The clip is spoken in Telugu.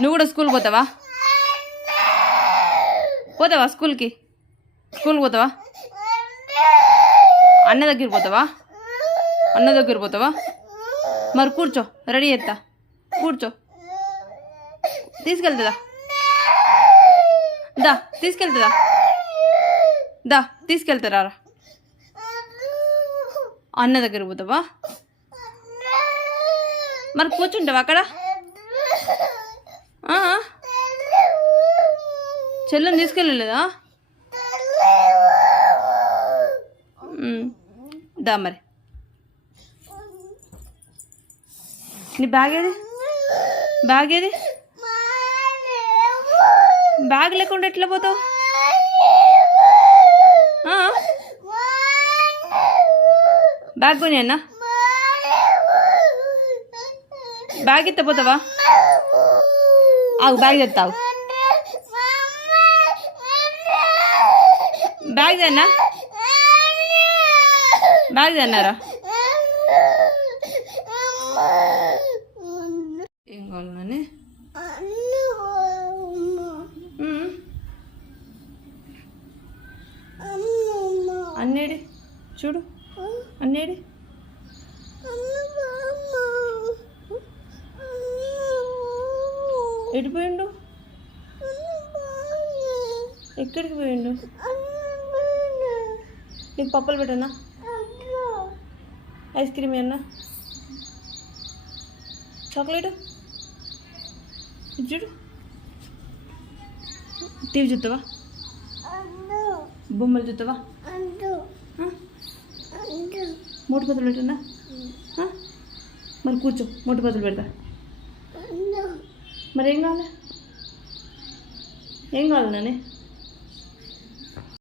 నువ్వు కూడా స్కూల్ పోతావా? పోతావా స్కూల్కి? స్కూల్కి పోతావా? అన్న దగ్గర పోతావా? అన్న దగ్గర పోతావా? మరి కూర్చో రెడీ చేస్తా. కూర్చో. తీసుకెళ్తుందా? దా తీసుకెళ్తుందా? దా తీసుకెళ్తారా? అన్న దగ్గర పోతావా? మరి కూర్చుంటావా అక్కడ? చెల్లెని తీసుకెళ్ళలేదా? దా మరి. నీ బ్యాగ్ ఏది? బ్యాగ్ ఏది? బ్యాగ్ లేకుండా ఎట్లా పోతావు? బ్యాగ్ కొని అన్నా బ్యాగ్ ఎత్తపోతావా ఆగు బ్యాగ్ తెస్తావు బ్యాగ్ అన్నా బ్యాగ్ అన్నారా ఏం కావాలని అన్నేడి చూడు. అన్నేడి. ఎటు పోయిండు? ఎక్కడికి పోయిండు? నీకు పప్పులు పెట్టనా? ఐస్ క్రీమ్ అన్నా చాక్లెట్? చూడు. టీవీ చూస్తావా? బొమ్మలు చూస్తావా? మూడు పదులు పెట్టనా? మరి కూర్చో మూడు పదులు పెడతా. మరేం కావాలి? ఏం కావాలి నాని?